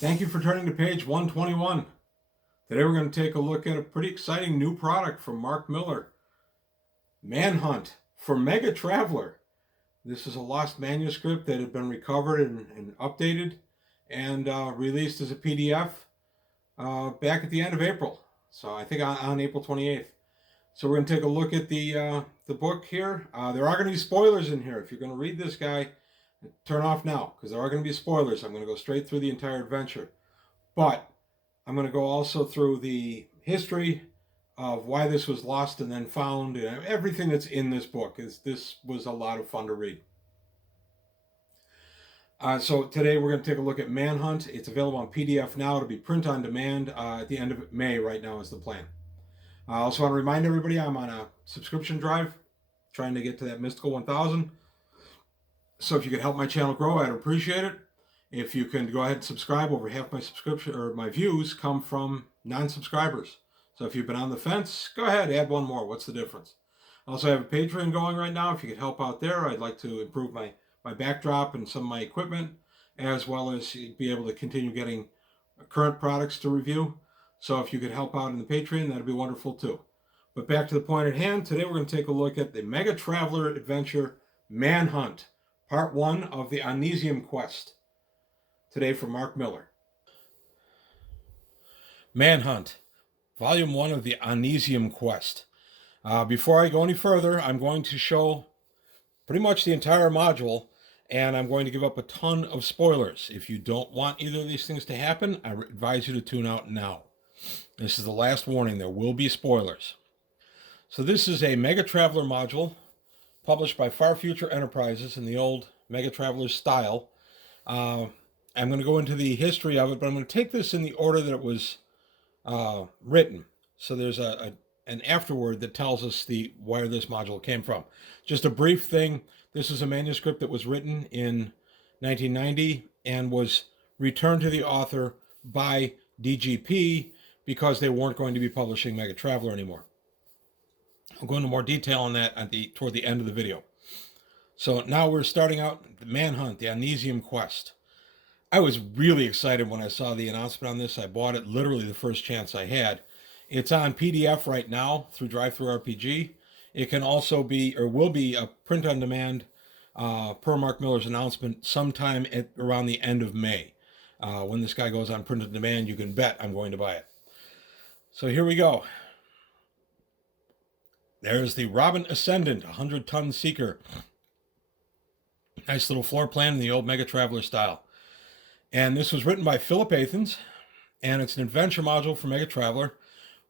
Thank you for turning to page 121. Today we're going to take a look at a pretty exciting new product from Mark Miller. Manhunt for Megatraveller. This is a lost manuscript that had been recovered and updated and released as a PDF back at the end of April. So I think on April 28th. So we're going to take a look at the book here. There are going to be spoilers in here. If you're going to read this guy, turn off now because there are going to be spoilers. I'm going to go straight through the entire adventure. But I'm going to go also through the history of why this was lost and then found, and everything that's in this book. This was a lot of fun to read. So today we're going to take a look at Manhunt. It's available on PDF now to be print on demand at the end of May. Right now is the plan. I also want to remind everybody I'm on a subscription drive, trying to get to that mystical 1,000. So if you could help my channel grow, I'd appreciate it. If you can go ahead and subscribe, over half my subscription or my views come from non-subscribers. So if you've been on the fence, go ahead, add one more. What's the difference? I also have a Patreon going right now. If you could help out there, I'd like to improve my backdrop and some of my equipment, as well as be able to continue getting current products to review. So if you could help out in the Patreon, that'd be wonderful too. But back to the point at hand, today we're going to take a look at the Megatraveller adventure Manhunt, Part 1 of the Onizium Quest. Today from Mark Miller. Manhunt, Volume 1 of the Onizium Quest. Before I go any further, I'm going to show pretty much the entire module, and I'm going to give up a ton of spoilers. If you don't want either of these things to happen, I advise you to tune out now. This is the last warning. There will be spoilers. So this is a Megatraveller module published by Far Future Enterprises in the old Megatraveller style. I'm going to go into the history of it, but I'm going to take this in the order that it was written. So there's an afterword that tells us where this module came from. Just a brief thing. This is a manuscript that was written in 1990 and was returned to the author by DGP because they weren't going to be publishing Megatraveller anymore. I'll go into more detail on that toward the end of the video. So now we're starting out the Manhunt, the Onizium Quest. I was really excited when I saw the announcement on this. I bought it literally the first chance I had. It's on PDF right now through DriveThruRPG. It can also be, or will be, a print on demand per Mark Miller's announcement sometime around the end of May. When this guy goes on print on demand, you can bet I'm going to buy it. So here we go. There's the Robin Ascendant, 100-ton seeker. Nice little floor plan in the old Megatraveller style. And this was written by Philip Athens, and it's an adventure module for Megatraveller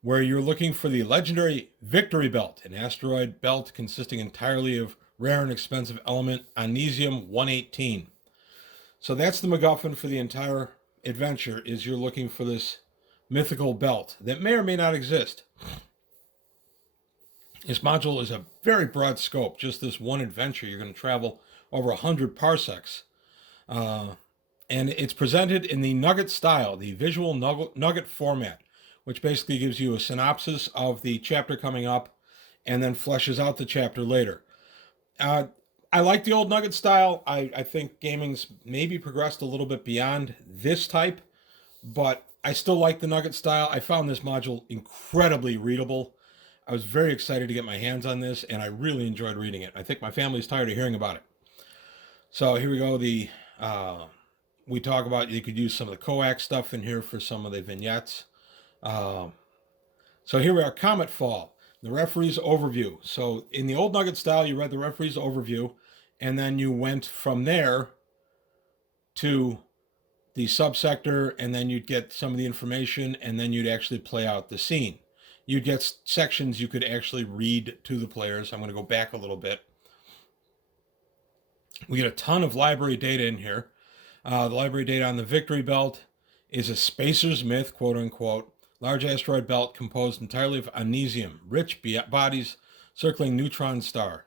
where you're looking for the legendary Victory Belt, an asteroid belt consisting entirely of rare and expensive element Onizium 118. So that's the MacGuffin for the entire adventure, is you're looking for this mythical belt that may or may not exist. This module is a very broad scope. Just this one adventure, you're going to travel over 100 parsecs. And it's presented in the nugget style, the visual nugget format, which basically gives you a synopsis of the chapter coming up and then fleshes out the chapter later. I like the old nugget style. I think gaming's maybe progressed a little bit beyond this type, but I still like the nugget style. I found this module incredibly readable. I was very excited to get my hands on this, and I really enjoyed reading it. I think my family's tired of hearing about it. So here we go. We talk about, you could use some of the coax stuff in here for some of the vignettes. So here we are, Comet Fall, the referee's overview. So in the old nugget style, you read the referee's overview, and then you went from there to the subsector, and then you'd get some of the information, and then you'd actually play out the scene. You'd get sections you could actually read to the players. I'm going to go back a little bit. We get a ton of library data in here. The library data on the Victory Belt is a spacer's myth, quote unquote. Large asteroid belt composed entirely of Onizium, rich bodies circling neutron star.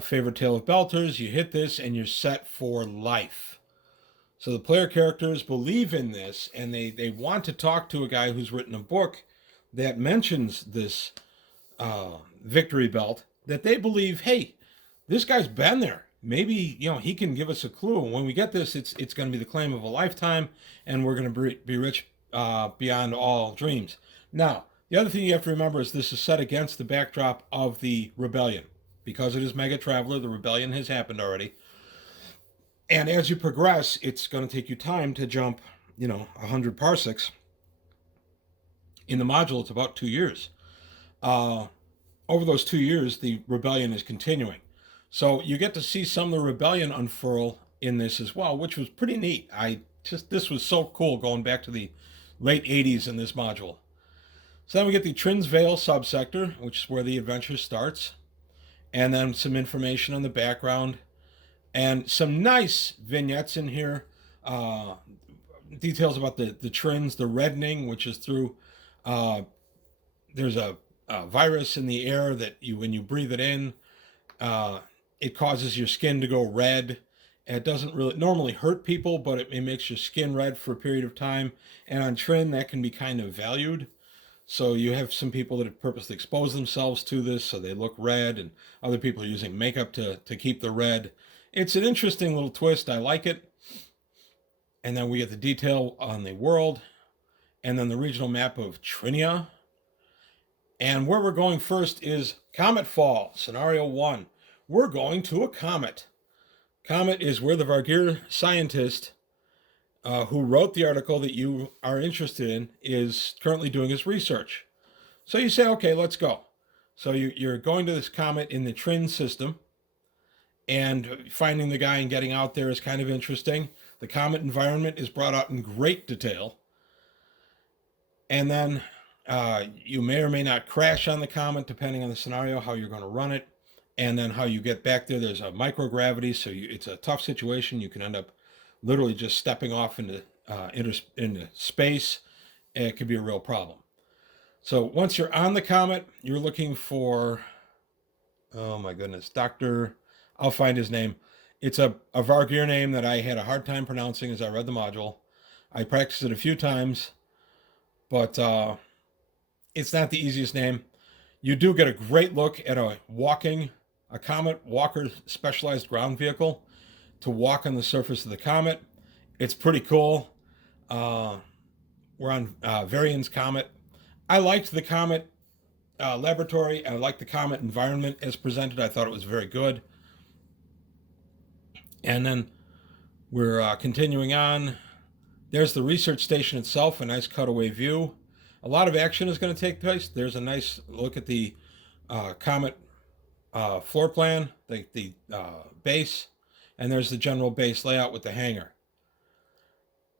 Favorite tale of belters, you hit this and you're set for life. So the player characters believe in this, and they want to talk to a guy who's written a book that mentions this Victory Belt, that they believe, hey, this guy's been there. maybe, he can give us a clue. When we get this, it's going to be the claim of a lifetime, and we're going to be rich beyond all dreams. Now, the other thing you have to remember is this is set against the backdrop of the rebellion. Because it is Megatraveller, the rebellion has happened already. And as you progress, it's going to take you time to jump, 100 parsecs. In the module, it's about 2 years. Over those 2 years, the rebellion is continuing. So you get to see some of the rebellion unfurl in this as well, which was pretty neat. This was so cool going back to the late 80s in this module. So then we get the Trinsvale subsector, which is where the adventure starts. And then some information on the background. And some nice vignettes in here. Details about the Trins, the reddening, which is through... there's a virus in the air that when you breathe it in, it causes your skin to go red. It doesn't really normally hurt people, but it makes your skin red for a period of time. And on Trin, that can be kind of valued. So you have some people that have purposely exposed themselves to this so they look red, and other people are using makeup to keep the red. It's an interesting little twist. I like it. And then we get the detail on the world, and then the regional map of Trinia. And where we're going first is Comet Fall, Scenario 1. We're going to a comet. Comet is where the Vargir scientist who wrote the article that you are interested in is currently doing his research. So you say, okay, let's go. So you're going to this comet in the Trin system, and finding the guy and getting out there is kind of interesting. The comet environment is brought out in great detail. And then you may or may not crash on the comet, depending on the scenario, how you're going to run it, and then how you get back there. There's a microgravity, so it's a tough situation. You can end up literally just stepping off into space. It could be a real problem. So once you're on the comet, you're looking for, oh my goodness, I'll find his name. It's a Vargir name that I had a hard time pronouncing as I read the module. I practiced it a few times, but it's not the easiest name. You do get a great look at a Comet Walker specialized ground vehicle to walk on the surface of the comet. It's pretty cool. We're on Varian's Comet. I liked the Comet laboratory. I liked the Comet environment as presented. I thought it was very good. And then we're continuing on. There's the research station itself, a nice cutaway view. A lot of action is going to take place. There's a nice look at the Comet floor plan, the base, and there's the general base layout with the hangar.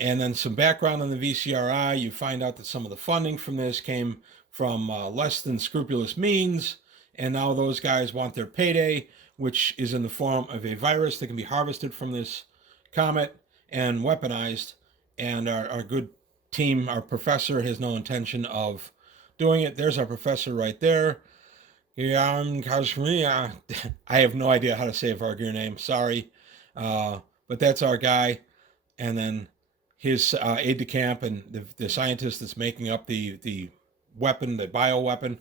And then some background on the VCRI. You find out that some of the funding from this came from less than scrupulous means, and now those guys want their payday, which is in the form of a virus that can be harvested from this comet and weaponized. And our good team, our professor, has no intention of doing it. There's our professor right there. I have no idea how to say a Vargir name. Sorry. But that's our guy. And then his aide-de-camp and the scientist that's making up the weapon, the bioweapon.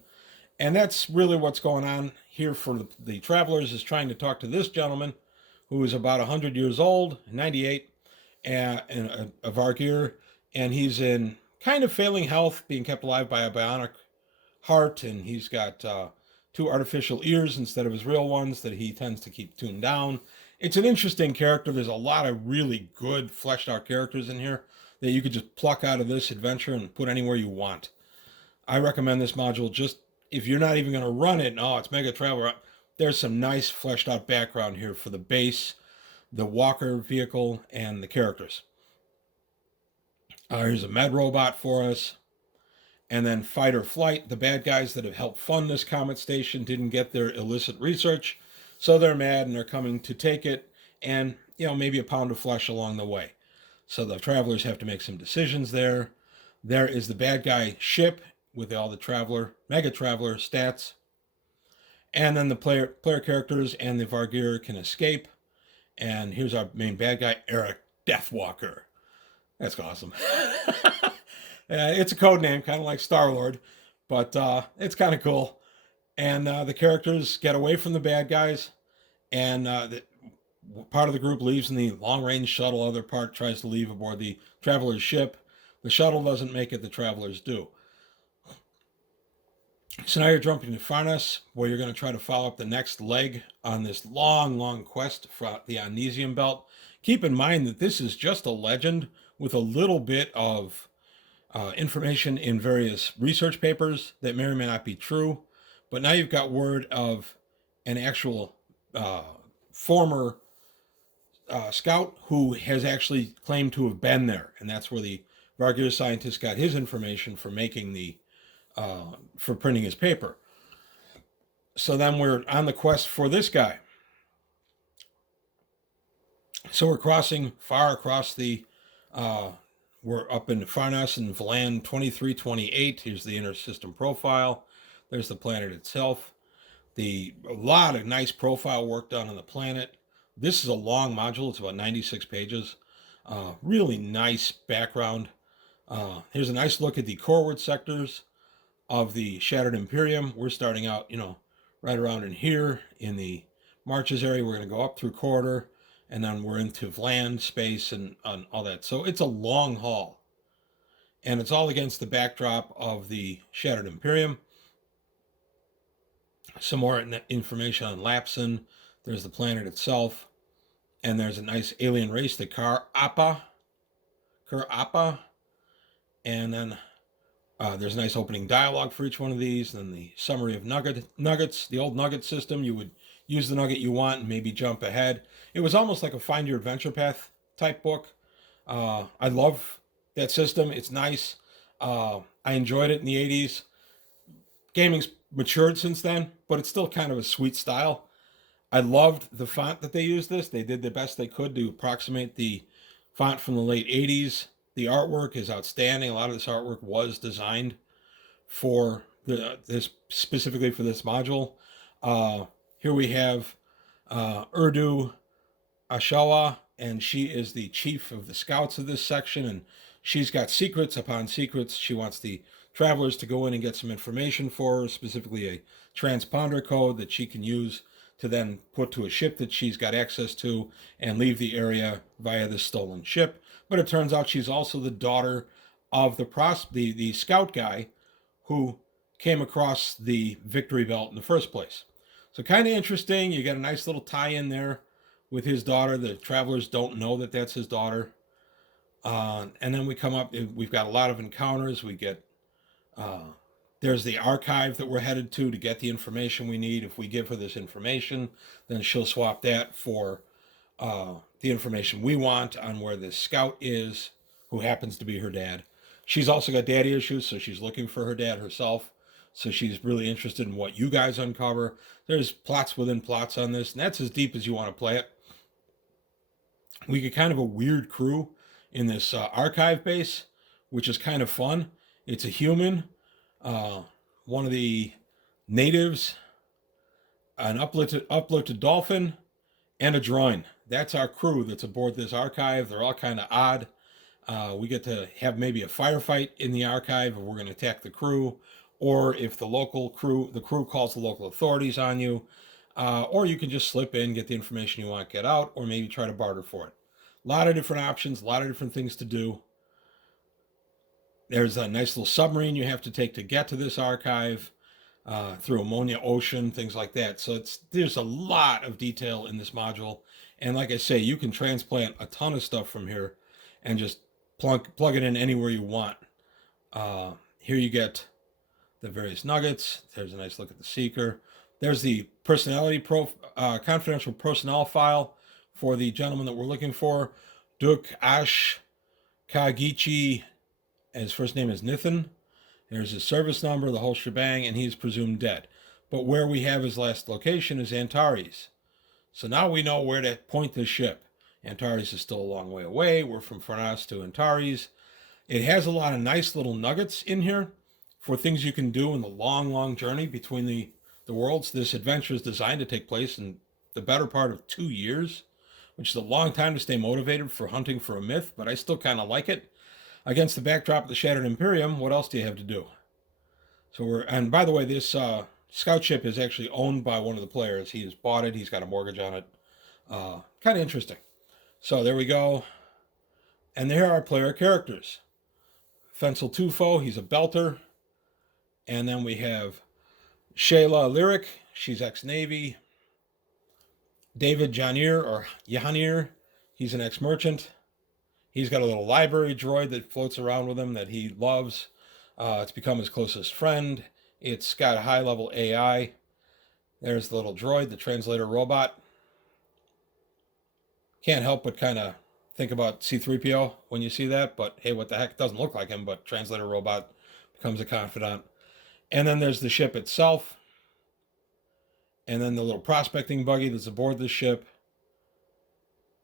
And that's really what's going on here for the travelers, is trying to talk to this gentleman who is about 100 years old, 98, and a Vargir. And he's in kind of failing health, being kept alive by a bionic heart. And he's got 2 artificial ears instead of his real ones that he tends to keep tuned down. It's an interesting character. There's a lot of really good fleshed out characters in here that you could just pluck out of this adventure and put anywhere you want. I recommend this module just if you're not even going to run it. No, it's Megatraveller. There's some nice fleshed out background here for the base, the Walker vehicle, and the characters. Here's a med robot for us. And then Fight or Flight, the bad guys that have helped fund this Comet station didn't get their illicit research, so they're mad and they're coming to take it, and maybe a pound of flesh along the way. So the travelers have to make some decisions there. There is the bad guy ship with all the Megatraveller stats. And then the player characters and the Vargir can escape. And here's our main bad guy, Eric Deathwalker. That's awesome. It's a code name, kind of like Star-Lord, but it's kind of cool. And the characters get away from the bad guys, and Part of the group leaves in the long-range shuttle. Other part tries to leave aboard the traveler's ship. The shuttle doesn't make it. The travelers do. So now you're jumping to Farnas, where you're going to try to follow up the next leg on this long, long quest for the Arnesium Belt. Keep in mind that this is just a legend with a little bit of information in various research papers that may or may not be true. But now you've got word of an actual former scout who has actually claimed to have been there. And that's where the Vargir scientist got his information for making for printing his paper. So then we're on the quest for this guy. So we're crossing far across we're up in Farnas and Vlan 2328. Here's the inner system profile. There's the planet itself. A lot of nice profile work done on the planet. This is a long module. It's about 96 pages. Really nice background. Here's a nice look at the coreward sectors of the Shattered Imperium. We're starting out, right around in here in the Marches area. We're going to go up through Corridor, and then we're into Vland space and all that. So it's a long haul. And it's all against the backdrop of the Shattered Imperium. Some more information on Lapson. There's the planet itself. And there's a nice alien race, the Kar Appa. And then there's a nice opening dialogue for each one of these. Then the summary of nuggets, the old nugget system. You would use the nugget you want and maybe jump ahead. It was almost like a Find Your Adventure Path type book. I love that system. It's nice. I enjoyed it in the 80s. Gaming's matured since then, but it's still kind of a sweet style. I loved the font that they used this. They did the best they could to approximate the font from the late 80s. The artwork is outstanding. A lot of this artwork was designed for specifically for this module. Here we have Urdu Ashawa, and she is the chief of the scouts of this section, and she's got secrets upon secrets. She wants the travelers to go in and get some information for her, specifically a transponder code that she can use to then put to a ship that she's got access to and leave the area via the stolen ship. But it turns out she's also the daughter of the scout guy who came across the Victory Belt in the first place. So kind of interesting. You got a nice little tie-in there with his daughter. The travelers don't know that that's his daughter. And then we come up, we've got a lot of encounters. We get, there's the archive that we're headed to get the information we need. If we give her this information, then she'll swap that for the information we want on where this scout is, who happens to be her dad. She's also got daddy issues, so she's looking for her dad herself. So she's really interested in what you guys uncover. There's plots within plots on this, and that's as deep as you want to play it. We get kind of a weird crew in this archive base, which is kind of fun. It's a human, one of the natives, an uplifted dolphin, and a droid. That's our crew that's aboard this archive. They're all kind of odd. We get to have maybe a firefight in the archive if we're going to attack the crew, or if the crew calls the local authorities on you, or you can just slip in, get the information you want, get out, or maybe try to barter for it. A lot of different options, a lot of different things to do. There's a nice little submarine you have to take to get to this archive, through Ammonia Ocean, things like that. So there's a lot of detail in this module. And like I say, you can transplant a ton of stuff from here and just plug it in anywhere you want. Here you get the various nuggets. There's a nice look at the Seeker. There's the confidential personnel file for the gentleman that we're looking for, Duk Ash Kagichi. His first name is Nithan. There's his service number, the whole shebang, and he's presumed dead. But where we have his last location is Antares. So now we know where to point this ship. Antares is still a long way away. We're from Farnas to Antares. It has a lot of nice little nuggets in here for things you can do in the long, long journey between the worlds. This adventure is designed to take place in the better part of 2 years, which is a long time to stay motivated for hunting for a myth, but I still kind of like it. Against the backdrop of the Shattered Imperium, what else do you have to do? And by the way, this scout ship is actually owned by one of the players. He has bought it. He's got a mortgage on it. Kind of interesting. So there we go. And there are our player characters. Fensel Tufo, he's a belter. And then we have Shayla Lyric, she's ex-Navy. David Janir, or Yahanir, he's an ex-merchant. He's got a little library droid that floats around with him that he loves. It's become his closest friend. It's got a high-level AI. There's the little droid, the translator robot. Can't help but kind of think about C-3PO when you see that, but hey, what the heck? It doesn't look like him, but translator robot becomes a confidant. And then there's the ship itself. And then the little prospecting buggy that's aboard the ship.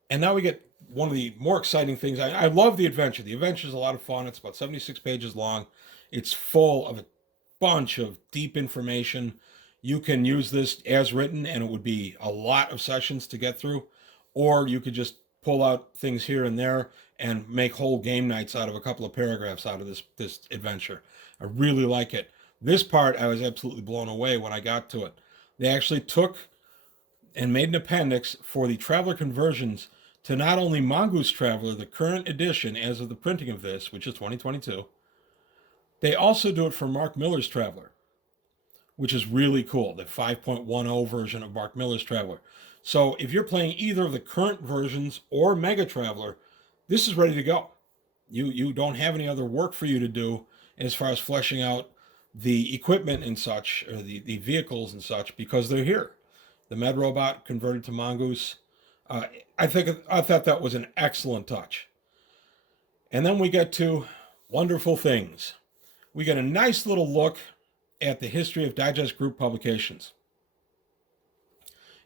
And now we get one of the more exciting things. I love the adventure. The adventure is a lot of fun. It's about 76 pages long. It's full of a bunch of deep information. You can use this as written, and it would be a lot of sessions to get through. Or you could just pull out things here and there and make whole game nights out of a couple of paragraphs out of this adventure. I really like it. This part, I was absolutely blown away when I got to it. They actually took and made an appendix for the Traveller conversions to not only Mongoose Traveller, the current edition as of the printing of this, which is 2022, they also do it for Mark Miller's Traveller, which is really cool, the 5.10 version of Mark Miller's Traveller. So if you're playing either of the current versions or Megatraveller, this is ready to go. You don't have any other work for you to do as far as fleshing out the equipment and such, or the vehicles and such, because they're here. The Med Robot converted to Mongoose. I thought that was an excellent touch. And then we get to wonderful things. We get a nice little look at the history of Digest Group publications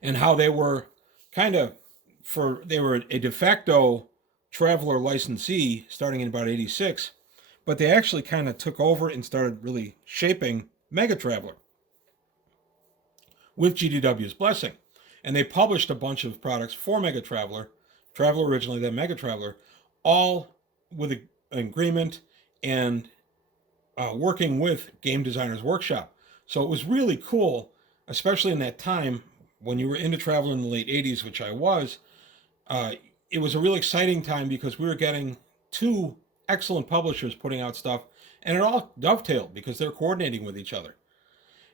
and how they were they were a de facto Traveller licensee starting in about 86, but they actually kind of took over and started really shaping Megatraveller with GDW's blessing. And they published a bunch of products for Megatraveller, Traveller originally, then Megatraveller, all with an agreement and working with Game Designers Workshop. So it was really cool, especially in that time when you were into Traveller in the late 80s, which I was. It was a really exciting time because we were getting two excellent publishers putting out stuff, and it all dovetailed because they're coordinating with each other.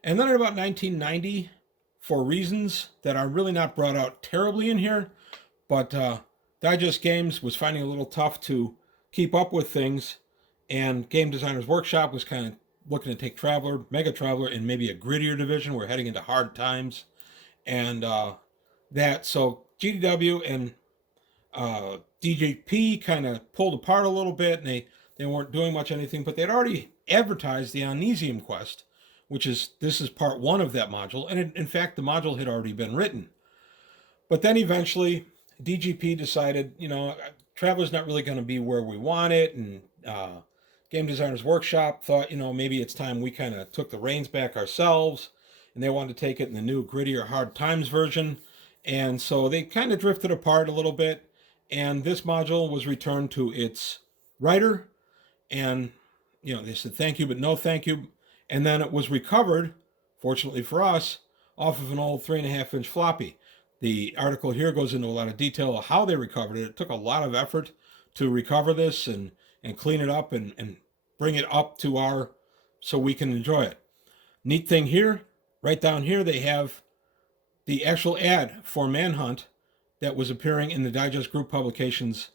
And then in about 1990, for reasons that are really not brought out terribly in here, but Digest Games was finding it a little tough to keep up with things, and Game Designers Workshop was kind of looking to take Traveller, Megatraveller, in maybe a grittier division. We're heading into hard times, and so GDW and DJP kind of pulled apart a little bit, and they weren't doing much anything, but they'd already advertised the Onesium Quest, this is part one of that module, and in fact, the module had already been written. But then eventually, DGP decided, Traveller's not really going to be where we want it, and Game Designers Workshop thought, maybe it's time we kind of took the reins back ourselves, and they wanted to take it in the new grittier Hard Times version, and so they kind of drifted apart a little bit, and this module was returned to its writer, and, they said thank you, but no thank you. And then it was recovered, fortunately for us, off of an old 3.5-inch floppy. The article here goes into a lot of detail of how they recovered it. It took a lot of effort to recover this and clean it up and bring it up to so we can enjoy it. Neat thing here, right down here, they have the actual ad for Manhunt that was appearing in the Digest Group publications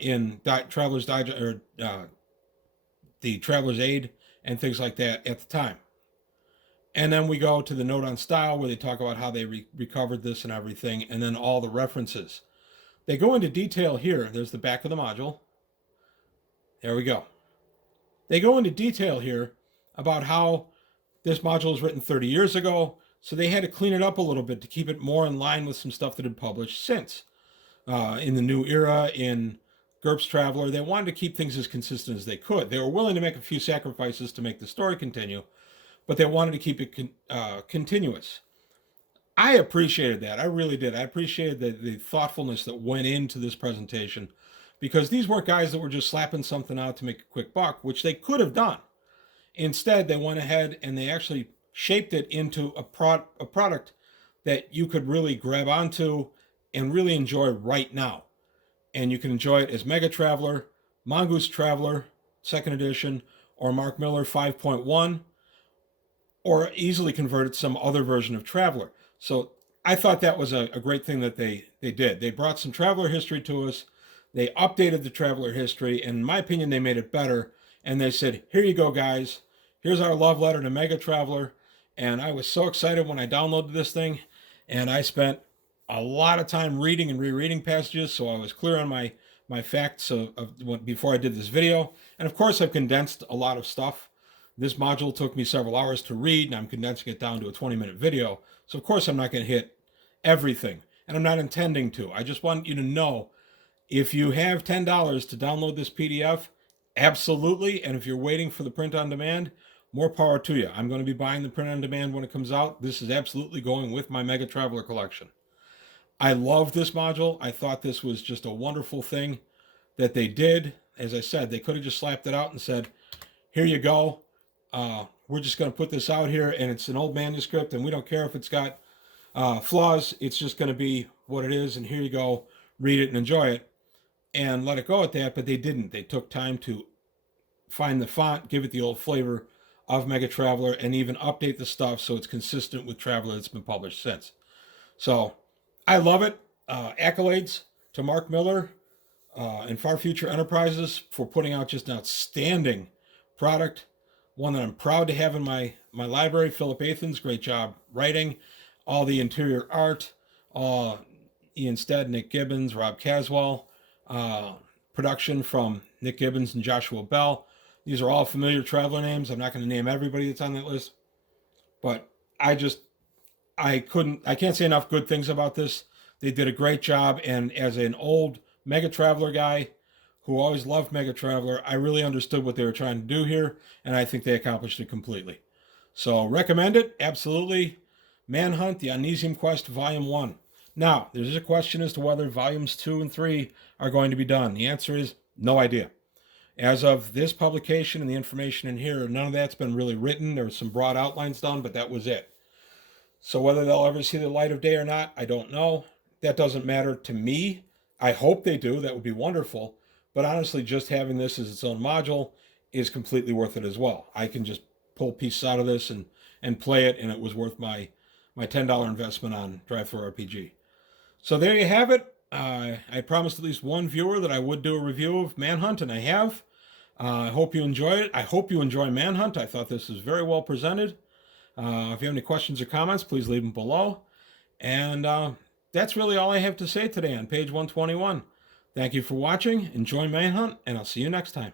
in Traveller's Digest, or the Traveller's Aid, and things like that at the time. And then we go to the note on style where they talk about how they recovered this and everything, and then all the references. They go into detail here. There's the back of the module. There we go. They go into detail here about how this module was written 30 years ago, so they had to clean it up a little bit to keep it more in line with some stuff that had published since. In the new era, in GURPS Traveller, they wanted to keep things as consistent as they could. They were willing to make a few sacrifices to make the story continue, but they wanted to keep it continuous. I appreciated that. I really did. I appreciated the thoughtfulness that went into this presentation, because these weren't guys that were just slapping something out to make a quick buck, which they could have done. Instead, they went ahead and they actually shaped it into a product that you could really grab onto and really enjoy right now. And you can enjoy it as Megatraveller, Mongoose Traveller, 2nd edition, or Mark Miller 5.1, or easily convert it to some other version of Traveller. So I thought that was a great thing that they did. They brought some Traveller history to us. They updated the Traveller history, and in my opinion, they made it better. And they said, here you go, guys. Here's our love letter to Megatraveller. And I was so excited when I downloaded this thing, and I spent a lot of time reading and rereading passages, so I was clear on my facts before I did this video. And of course, I've condensed a lot of stuff. This module took me several hours to read, and I'm condensing it down to a 20-minute video. So of course, I'm not going to hit everything, and I'm not intending to. I just want you to know, if you have $10 to download this PDF, absolutely. And if you're waiting for the print on demand, more power to you. I'm going to be buying the print on demand when it comes out. This is absolutely going with my Megatraveller collection. I love this module. I thought this was just a wonderful thing that they did. As I said, they could have just slapped it out and said, here you go. We're just going to put this out here, and it's an old manuscript, and we don't care if it's got flaws. It's just going to be what it is, and here you go. Read it and enjoy it, and let it go at that. But they didn't. They took time to find the font, give it the old flavor of Megatraveller, and even update the stuff so it's consistent with Traveller that's been published since. So I love it. Accolades to Mark Miller and Far Future Enterprises for putting out just an outstanding product, one that I'm proud to have in my library. Philip Athens, great job writing. All the interior art, Ian Stead, Nick Gibbons, Rob Caswell, production from Nick Gibbons and Joshua Bell. These are all familiar Traveller names. I'm not going to name everybody that's on that list, but I can't say enough good things about this. They did a great job, and as an old Megatraveller guy who always loved Megatraveller, I really understood what they were trying to do here, and I think they accomplished it completely. So recommend it, absolutely. Manhunt, the Onesium Quest, Volume 1. Now, there's a question as to whether Volumes 2 and 3 are going to be done. The answer is no idea. As of this publication and the information in here, none of that's been really written. There were some broad outlines done, but that was it. So whether they'll ever see the light of day or not, I don't know. That doesn't matter to me. I hope they do. That would be wonderful. But honestly, just having this as its own module is completely worth it as well. I can just pull pieces out of this and play it, and it was worth my $10 investment on Drive-Thru-RPG. So there you have it. I promised at least one viewer that I would do a review of Manhunt, and I have. I hope you enjoy it. I hope you enjoy Manhunt. I thought this was very well presented. If you have any questions or comments, please leave them below. And that's really all I have to say today on page 121. Thank you for watching. Enjoy Manhunt, and I'll see you next time.